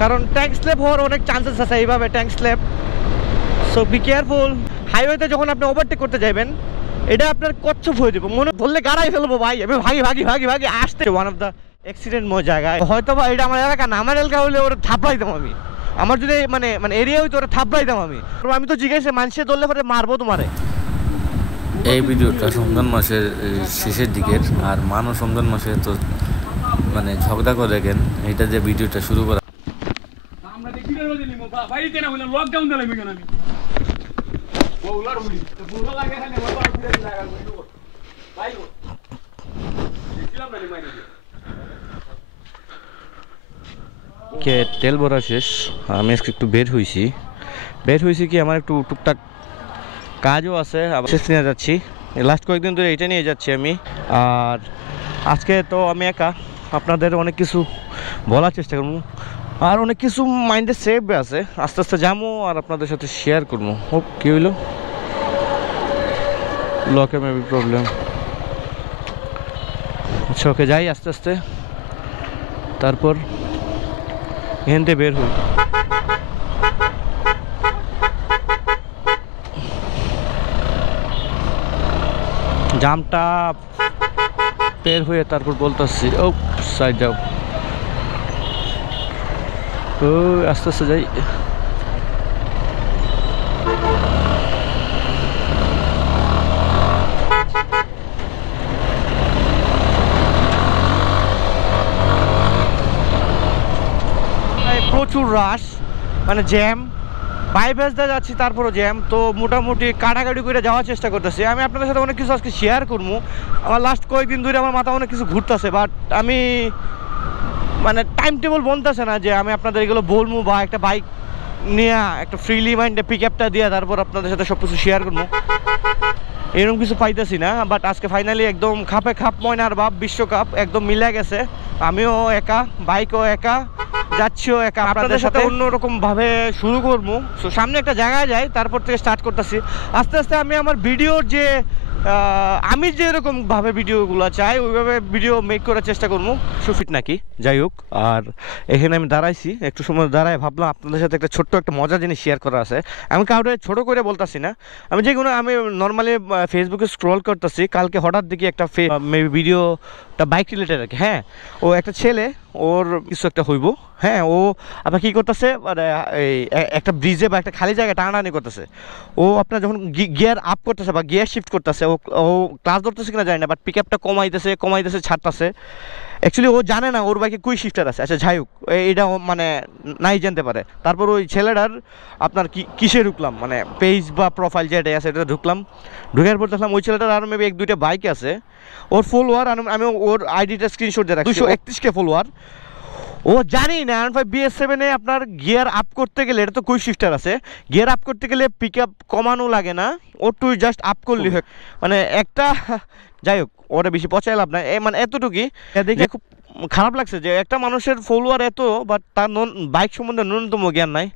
কারণ tank slap হওয়ার অনেক চান্সেস আছে এইভাবে tank slap. So be careful. হাইওয়েতে যখন আপনি ওভারটেক করতে যাবেন এটা আপনার কচ্ছপ হয়ে যাবে, মনে ধরলে গাড়াই ফেলবো ভাই, আমি ভাগি ভাগি ভাগি ভাগি আসতে। ওয়ান অফ দ্য অ্যাক্সিডেন্টময় জায়গায় হয়তো বা এটা আমার এলাকা না, আমার এলাকা হলে ওরা থাপড়াইতাম আমি, আমার যদি মানে মানে এরিয়া হইতো ওরা থাপড়াইতাম আমি। আমি তো জিজ্ঞাসা মানুষে ধরলে পরে মারবো তোমারে। এই ভিডিওটা রমজান মাসের শেষের দিকের, আর মানুষ রমজান মাসে তো মানে ঝগড়া করে দেখেন এটা যে ভিডিওটা শুরু করা আমরা দেখি বাড়িতে না হইলাম লকডাউন দিলাম কেন আমি বউলার হইলি তো বউলা লাগে না বাবা ঘুরে লাগা কইলো ভাই গো দেখিলাম না মাইনে কে তেল ভরা শেষ। আমি আজকে একটু বের হয়েছি কি আমার একটু টুকটাক কাজও আছে, আবার শেষ নিয়ে যাচ্ছি। লাস্ট কয়েকদিন ধরে এটা নিয়ে যাচ্ছি আমি। আর আজকে তো আমি একা, আপনাদের অনেক কিছু বলার চেষ্টা করবো, আর অনেক কিছু মাইন্ডে সেভ আছে, আস্তে আস্তে যাবো আর আপনাদের সাথে শেয়ার করবো। হোক কী হইলো, লকে মেবি প্রবলেম। আচ্ছা ওকে যাই আস্তে আস্তে, তারপর এখান থেকে বের হই। জামটা বের হয়ে তারপর বলতেছি ও সাইড যাও, ও আস্তে আস্তে যাই। প্রচুর রাশ, মানে জ্যাম, বাইপাস দিয়ে যাচ্ছি তারপরও জ্যাম। তো মোটামুটি কাটাকাটি করে যাওয়ার চেষ্টা করতেছি। আমি আপনাদের সাথে অনেক কিছু আজকে শেয়ার করবো। আমার লাস্ট কয়েকদিন ধরে আমার মাথা অনেক কিছু ঘুরতেছে, বাট আমি মানে টাইম টেবল বলতেছে না যে আমি আপনাদের এগুলো বলবো, বা একটা বাইক নিয়ে একটা ফ্রিলি মাইন্ডে পিক আপটা দিয়ে তারপর আপনাদের সাথে সব কিছু শেয়ার করবো, এরকম কিছু পাইতেছি না। বাট আজকে ফাইনালি একদম খাপে খাপ ময়নার বাপ বিশ্বকাপ একদম মিলে গেছে। আমিও একা, বাইকও একা, যাচ্ছিও একা। আপনাদের সাথে অন্যরকম ভাবে শুরু করবো। সো সামনে একটা জায়গায় যাই, তারপর থেকে স্টার্ট করতেছি আস্তে আস্তে। আমি আমার ভিডিওর যে আমি যেরকম ভাবে ভিডিওগুলো চাই ওইভাবে ভিডিও মেক করার চেষ্টা করবো। সুফিট নাকি যাই হোক। আর এখানে আমি দাঁড়াইছি, একটু সময় দাঁড়ায় ভাবলাম আপনাদের সাথে একটা ছোট্ট একটা মজার জিনিস শেয়ার করা আছে। আমি কাউকে ছোটো করে বলতেছি না, আমি যেগুলো আমি নর্মালি ফেসবুকে স্ক্রল করতেছি, কালকে হঠাৎ দেখি একটা ভিডিওটা বাইক রিলেটেড আর কি। হ্যাঁ, ও একটা ছেলে, ওর কিছু একটা হইব। হ্যাঁ, ও আপনার কী করতেছে, মানে এই একটা ব্রিজে বা একটা খালি জায়গায় টানাটানি করতেছে। ও আপনার যখন গিয়ার আপ করতেছে বা গিয়ার শিফট করতেছে, ও ক্লাস ধরতেছে কিনা জানি না, বাট পিক আপটা কমাইতেছে ছাড়তেছে। অ্যাকচুয়ালি ও জানে না ওর বাইকে কুই শিফটার আছে। আচ্ছা যাই হোক, এইটা মানে নাই জানতে পারে। তারপর ওই ছেলেটার আপনার কিসে ঢুকলাম, মানে পেজ বা প্রোফাইল যেটাই আছে এটা ঢুকলাম। ঢুকার পর দেখলাম ওই ছেলেটার আরও মেবি 1-2টা বাইক আছে। ওর ফলোয়ার আমি ওর আইডিটা স্ক্রিনশট দিয়ে রাখছি, 231K ফলোয়ার। ও জানি না BS7 আপনার গিয়ার আপ করতে গেলে, এটা তো কুইক শিফটার আছে, গিয়ার আপ করতে গেলে পিক আপ কমানো লাগে না, তুই জাস্ট আপ করলি হয়। মানে একটা যাই হোক, ওরা বেশি পচাই লাভ না, মানে এতটুকুই দেখে খুব খারাপ লাগছে যে একটা মানুষের ফলোয়ার এত, বাট তার বাইক সম্বন্ধে ন্যূনতম জ্ঞান নাই।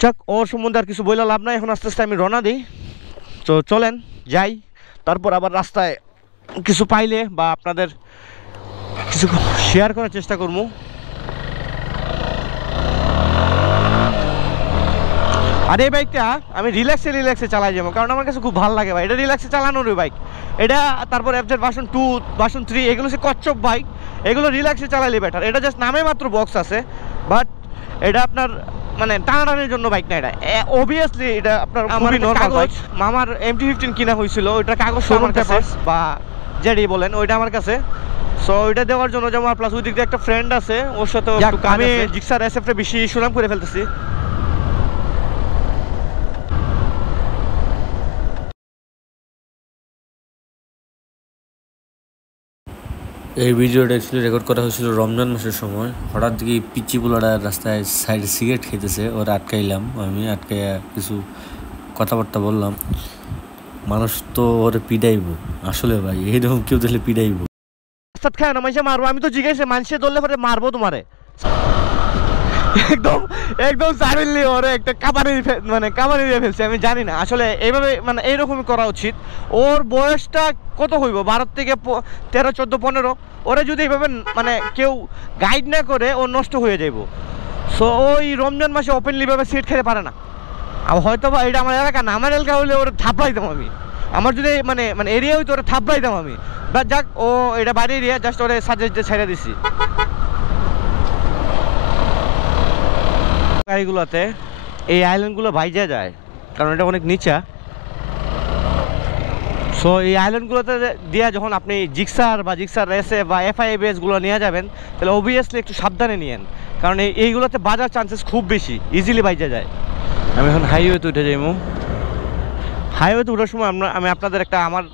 যাক, ওর সম্বন্ধে আর কিছু বইলে লাভ নাই। এখন আস্তে আস্তে আমি রওনা দিই। তো চলেন যাই, তারপর আবার রাস্তায় কিছু পাইলে বা আপনাদের কিছু শেয়ার করার চেষ্টা করবো। আর এই বাইকটা আমি রিল্যাক্সে চালাই যাবো, কারণ আমার কাছে খুব ভালো লাগে ভাই। এটা রিল্যাক্সে চালানোর বাইক এটা। তারপর FZ ভার্সন 2, ভার্সন 3 এগুলো হচ্ছে কচ্ছপ বাইক, এগুলো রিল্যাক্সে চালাইলে বেটার। এটা জাস্ট নামে মাত্র বক্স আছে, বাট এটা আপনার মানে টানাটানির জন্য বাইক না। এটা অবভিয়াসলি এটা আপনার খুবই নরমাল বাইক। মামার MT-15 কিনা হয়েছিল, ওইটা কাগজ আমার কাছে বা যেটি বলেন ওইটা আমার কাছে। সো ওইটা দেওয়ার জন্য যেমন, প্লাস ওই দিক দিয়ে একটা ফ্রেন্ড আছে, ওর সাথে আমি জিক্সার SF-টা বেশি সুনাম করে ফেলতেছি। এই ভিডিওটা অ্যাকচুয়ালি রেকর্ড করা হয়েছিল রমজান মাসের সময়। হঠাৎ দিকে পিচ্চি পোলাটা রাস্তায় সাইডে সিগারেট খেতেছে, ওরা আটকাইলাম। আমি আটকাইয়া কিছু কথাবার্তা বললাম। মানুষ তো ওরে পিডাইব, আসলে ভাই এইরকম কেউ দেখলে পিডাইব। খায় না মানুষে মারবো, আমি তো জিজ্ঞাসা মানুষে ধরলে পরে মারবো তোমারে। একদম সাডেনলি ওরে একটা কাবানি দিয়ে ফেলছে। আমি জানি না আসলে এইভাবে মানে এইরকমই করা উচিত। ওর বয়সটা কত হইব, 12 থেকে 13, 14, 15। ওরা যদি এইভাবে মানে কেউ গাইড না করে ও নষ্ট হয়ে যাইব। সো ওই রমজান মাসে ওপেনলি ভাবে সিট খেতে পারে না। আর হয়তো বা এটা আমার এলাকা না, আমার এলাকা হলে ওরা থাপড়াইতাম আমি। আমার যদি মানে মানে এরিয়া হইতো ওরা থাপড়াইতাম আমি। বাট যাক, ও এটা বাড়ি এরিয়া, জাস্ট ওরা সাজেস্ট ছেড়ে দিছি। গাড়িগুলোতে এই আইল্যান্ডগুলো ভাইজা যায়, কারণ এটা অনেক নিচা। সো এই আইল্যান্ডগুলোতে দিয়ে যখন আপনি জিক্সার বা জিক্সার রেসে বা FIBSগুলো নিয়ে যাবেন, তাহলে অবভিয়াসলি একটু সাবধানে নিয়েন, কারণ এইগুলোতে বাজার চান্সেস খুব বেশি, ইজিলি বাইজা যায়। আমি এখন হাইওয়েতে উঠে যাইমু। হাইওয়েতে উঠার সময় আমি আপনাদের একটা আমার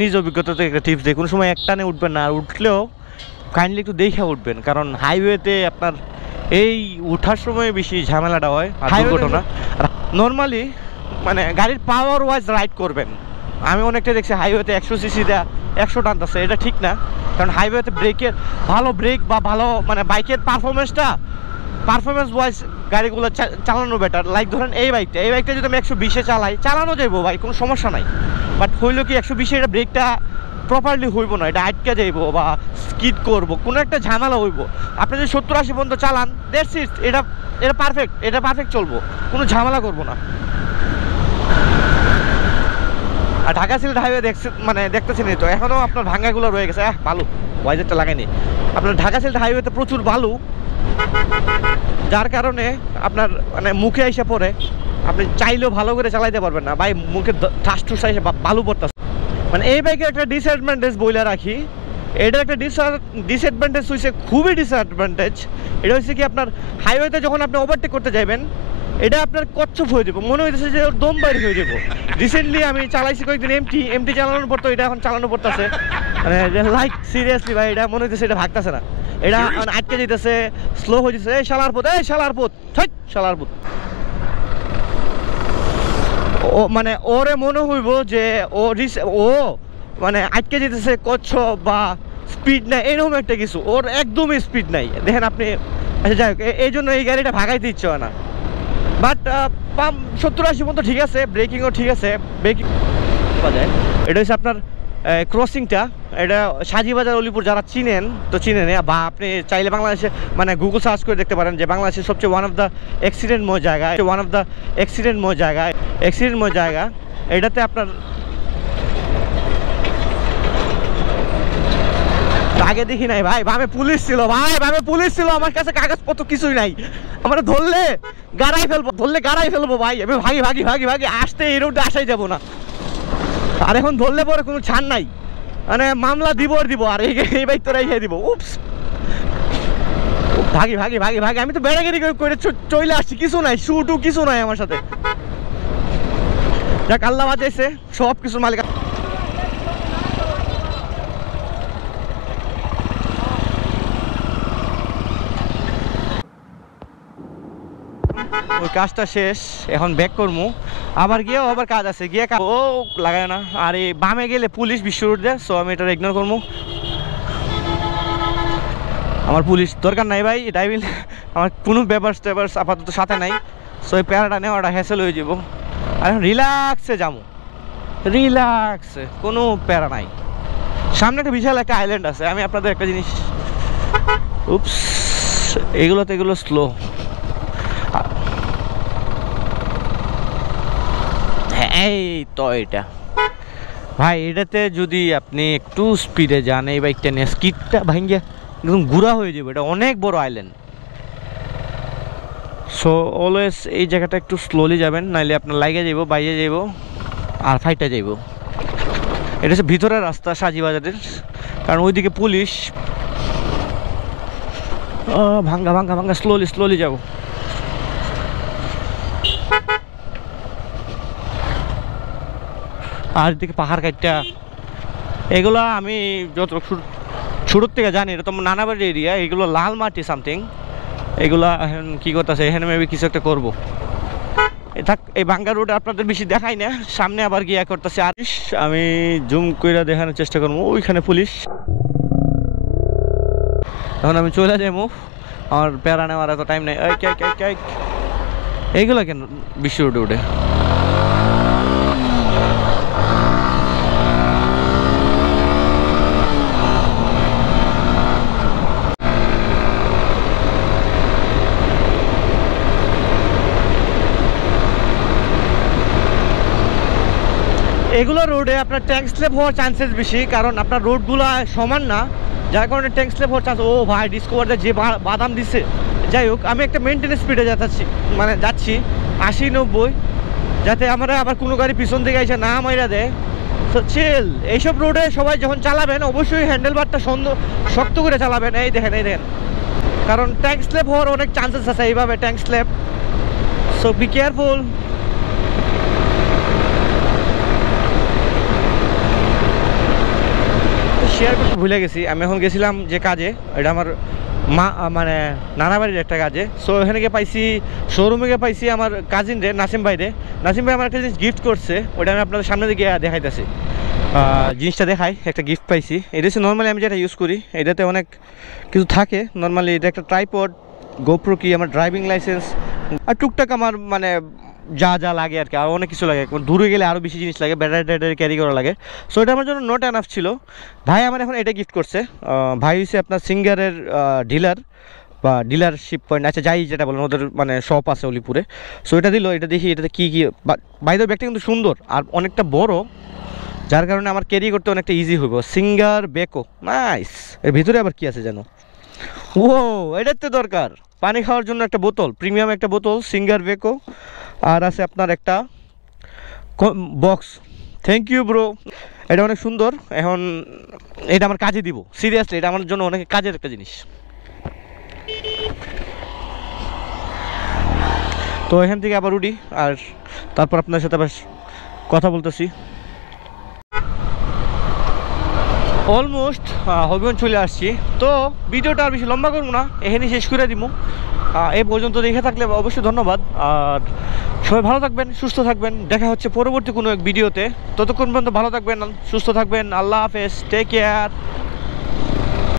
নিজ অভিজ্ঞতা থেকে একটা টিপস দিই, কোনো সময় একটানে উঠবেন না, আর উঠলেও কাইন্ডলি একটু দেখে উঠবেন, কারণ হাইওয়েতে আপনার এই উঠার সময় বেশি ঝামেলাটা হয় আর দুর্ঘটনা। নর্মালি মানে গাড়ির পাওয়ার ওয়াইজ রাইড করবেন। আমি অনেকটা দেখছি হাইওয়েতে 100 সিসি দেয়া 100 টানতেছে, এটা ঠিক না। কারণ হাইওয়েতে ব্রেকের ভালো ব্রেক বা ভালো মানে বাইকের পারফরমেন্স ওয়াইজ গাড়িগুলো চালানো বেটার। লাইক ধরেন এই বাইকটা যদি আমি 120-এ চালাই, চালানো যাইবো ভাই, কোনো সমস্যা নাই। বাট হইলো কি 120-এ এটা ব্রেকটা প্রপারলি হইব না, এটা আটকে যাইবো বা স্কিড করবো, কোনো একটা ঝামেলা হইব। আপনি যদি 70-80 পর্যন্ত চালান, দ্যাটস ইট, এটা পারফেক্ট চলবো, কোনো ঝামেলা করবো না। আর ঢাকা সিলেট হাইওয়ে দেখতেছেন তো, এখনও আপনার ভাঙ্গাগুলো রয়ে গেছে। বালু ওয়াইজারটা লাগাইনি। আপনার ঢাকা সিলেট হাইওয়েতে প্রচুর বালু, যার কারণে আপনার মানে মুখে এসে পড়ে, আপনি চাইলেও ভালো করে চালাইতে পারবেন না ভাই, মুখে ঠাস ঠুস এসে বালু পড়তেছে। মানে এই বাইকের একটা ডিসঅ্যাডভান্টেজ বইলা রাখি, এটার একটা ডিসঅ্যাডভান্টেজ হয়েছে, খুবই ডিসঅ্যাডভান্টেজ। এটা হচ্ছে কি, আপনার হাইওয়েতে যখন আপনি ওভারটেক করতে যাবেন, এটা আপনার কচ্ছপ হয়ে যাবো, মনে হইতেছে যে ওর দম বাইরে হয়ে যাবো। রিসেন্টলি আমি চালাইছি কয়েকদিন এমটি চালানোর পর, তো এটা এখন চালানো পড়তেছে মানে লাইক সিরিয়াসলি ভাই, এটা মনে হইতেছে এটা ভাগতেছে না, এটা আটকে যেতেছে, স্লো হয়ে যেতেছে। এই শালার পথ ও মানে ওরে মনে হইব যে ও মানে আটকে যেতেছে, কচ্ছপ বা স্পিড নাই, এরকম একটা কিছু, ওর একদমই স্পিড নাই। দেখেন আপনি, আচ্ছা যাই হোক, এই জন্য এই গাড়িটা ভাগাইতে ইচ্ছে হয় না। বাট 70-80 পর্যন্ত ঠিক আছে, ব্রেকিংও ঠিক আছে, ব্রেকিং যায়। এটা হচ্ছে আপনার ক্রসিংটা, এটা সাজিবাজার অলিপুর যারা চিনেন তো চিনেন, বা আপনি চাইলে বাংলাদেশে মানে গুগল সার্চ করে দেখতে পারেন যে বাংলাদেশের সবচেয়ে ওয়ান অফ দ্য অ্যাক্সিডেন্টময় জায়গা এটাতে আপনার আগে দেখি নাই ভাই, বামে পুলিশ ছিল আমার কাছে কাগজপত্র কিছুই নাই, আমার ধরলে গাড়াই ফেলবো ভাই, আমি ভাগি আসতে এই রোডে আসাই যাবো না। আর এখন ধরলে পরে কোনো ছাড় নাই, মানে মামলা দিব আর এই বাইক তো রেখে দিব। উপস, ভাগি আমি তো বেড়াগিরি করে চলে আসছি, কিছু নাই, টু কিছু নাই আমার সাথে। যাক, আল্লাহ বাঁচাইছে, সব কিছুর মালিক। ওই কাজটা শেষ, এখন ব্যাক করবো, আবার কাজ আছে, গিয়ে ও লাগায় না। আর এই বামে গেলে পুলিশ বিশ্ব রোড দেয়, সো আমি এটা ইগনোর করবো। আমার পুলিশ দরকার নাই ভাই, ড্রাইভিং আমার কোনো ব্যাপার আপাতত সাথে নাই, সো এই প্যারাটা নেওয়াটা হ্যাসেল হয়ে যাবো। আর এখন রিল্যাক্সে যাবো, কোনো প্যারা নাই। সামনে একটা বিশাল একটা আইল্যান্ড আছে। আমি আপনাদের একটা জিনিস, এগুলো স্লো। এই তো এটা ভাই, এটাতে যদি আপনি একটু স্পিডে যান, এই বাইকটা নিয়ে স্কিডটা ভাঙ্গিয়া একদম গুড়া হয়ে যাবে। এটা অনেক বড় আইল্যান্ড, সো অলওয়েজ এই জায়গাটা একটু স্লোলি যাবেন, নাইলে আপনার বাইয়ে যাইব আর ফাইটে যাইব। এটা হচ্ছে ভিতরের রাস্তা সাজিবাজারের, কারণ ওইদিকে পুলিশ। ভাঙ্গা স্লোলি যাব। আর এদিকে পাহাড় কাটটা, এগুলো আমি যত ছোটোর থেকে জানি, এটা তো নানাবাড়ি এরিয়া, এগুলো লাল মাটি সামথিং, এগুলা এখন কী করতেছে, এখানে মেবি কিছু একটা করবো। থাক, এই ভাঙ্গা রোড আপনাদের বেশি দেখাই না, সামনে আবার গিয়া করতেছে। আর আমি জুম করে দেখানোর চেষ্টা করবো, ওইখানে পুলিশ। এখন আমি চলে যাবো, আমার প্যারা নেওয়ার এত টাইম নেই। এইগুলো কেন বিশ্ব রোডে উঠে? এগুলো রোডে আপনার ট্যাঙ্ক স্ল্যাপ হওয়ার চান্সেস বেশি, কারণ আপনার রোডগুলো সমান না, যার কারণে ট্যাঙ্ক স্ল্যাপ হওয়ার চান্স। ও ভাই ডিসকভারটা যে বাদাম দিছে। যাই হোক, আমি একটা মেনটেন্স স্পিডে যাচ্ছি, মানে যাচ্ছি 80-90, যাতে আমরা আবার কোনো গাড়ি পিছন থেকে এসে না মাইরা দেয়। তো চিল। এইসব রোডে সবাই যখন চালাবেন অবশ্যই হ্যান্ডেল বারটা শক্ত করে চালাবেন। এই দেখেন, কারণ ট্যাঙ্ক স্ল্যাপ হওয়ার অনেক চান্সেস আছে এইভাবে, tank slap. So be careful. Share করতে ভুলে গেছি, আমি এখন গেছিলাম যে কাজে, এটা আমার মানে নানা বাড়ির একটা কাজে। সো এখানে গিয়ে পাইছি, শোরুমে গিয়ে পাইছি আমার কাজিন রে, নাসিম ভাই আমার একটা জিনিস গিফট করছে, ওটা আমি আপনাদের সামনে দিকে দেখাইতেছি। জিনিসটা দেখাই, একটা গিফট পাইছি। এটা হচ্ছে নর্মালি আমি যেটা ইউজ করি, এটাতে অনেক কিছু থাকে। নর্মালি এটা একটা ট্রাইপড, গোপ্রো কি, আমার ড্রাইভিং লাইসেন্স, আর টুকটাক আমার মানে যা লাগে আর কি, আর অনেক কিছু লাগে। দূরে গেলে আরও বেশি জিনিস লাগে, ব্যাটারি ক্যারি করা লাগে। সো এটা আমার জন্য নট এনাফ ছিল। ভাই আমার এখন এটা গিফট করছে। ভাই হচ্ছে আপনার সিঙ্গারের ডিলার বা ডিলারশিপ পয়েন্ট, আচ্ছা যাই যেটা বলেন, ওদের মানে শপ আছে অলিপুরে। সো এটা দিল, এটা দেখি এটাতে কী বাইদের ব্যাগটা কিন্তু সুন্দর আর অনেকটা বড়, যার কারণে আমার ক্যারি করতে অনেকটা ইজি হইব। Singer Beko, nice. এর ভিতরে আবার কি আছে জানো? ও, এটার তো দরকার, পানি খাওয়ার জন্য একটা বোতল, প্রিমিয়াম একটা বোতল, সিঙ্গার বেকো। আর আছে আপনার একটা বক্স। থ্যাংক ইউ ব্রো, এটা অনেক সুন্দর। এখন এটা আমার কাজে দিব, সিরিয়াসলি এটা আমার জন্য অনেক কাজের একটা জিনিস। তো এখান থেকে আবার উঠি, আর তারপর আপনার সাথে আবার কথা বলতেছি। অলমোস্ট হবিগঞ্জ চলে আসছি। তো ভিডিওটা আর বেশি লম্বা করবো না, এখানেই শেষ করে দিব। এই পর্যন্ত দেখে থাকলে অবশ্যই ধন্যবাদ। আর সবাই ভালো থাকবেন, সুস্থ থাকবেন। দেখা হচ্ছে পরবর্তী কোনো এক ভিডিওতে। ততক্ষণ পর্যন্ত ভালো থাকবেন, সুস্থ থাকবেন। আল্লাহ হাফেজ, টেক কেয়ার।